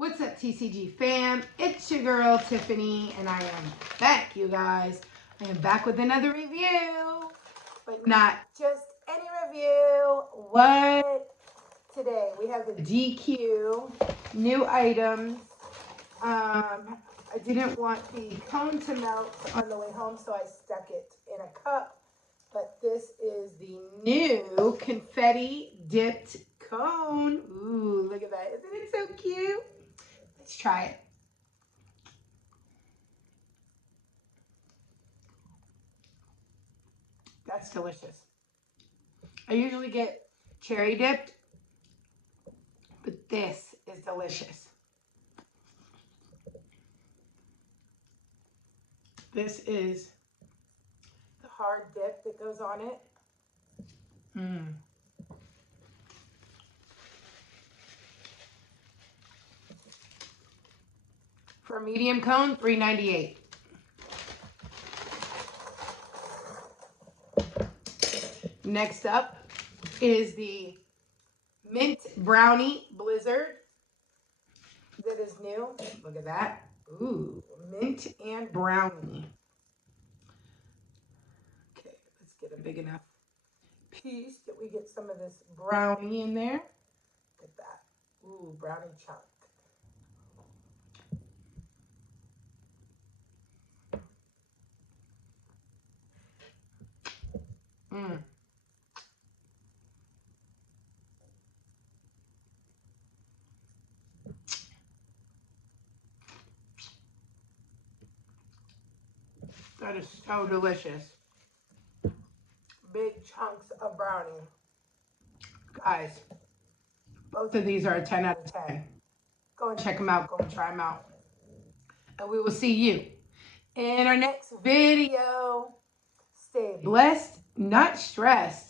What's up, TCG fam? It's your girl, Tiffany, and I am back, you guys. I am back with another review, but not just any review. What? Today, we have the DQ new items. I didn't want the cone to melt on the way home, so I stuck it in a cup. But this is the new confetti dipped cone. Ooh, look at that. Isn't it so cute? Let's try it. That's delicious. I usually get cherry dipped, but this is delicious. This is the hard dip that goes on it. For a medium cone, $3.98. Next up is the mint brownie blizzard that is new. Look at that. Ooh, mint and brownie. Okay, let's get a big enough piece that we get some of this brownie in there. Look at that. Ooh, brownie chunk. That is so delicious. Big chunks of brownie. Guys, both of these are a 10 out of 10. Go and check them out. Go and try them out. And we will see you in our next video. Stay blessed, not stressed.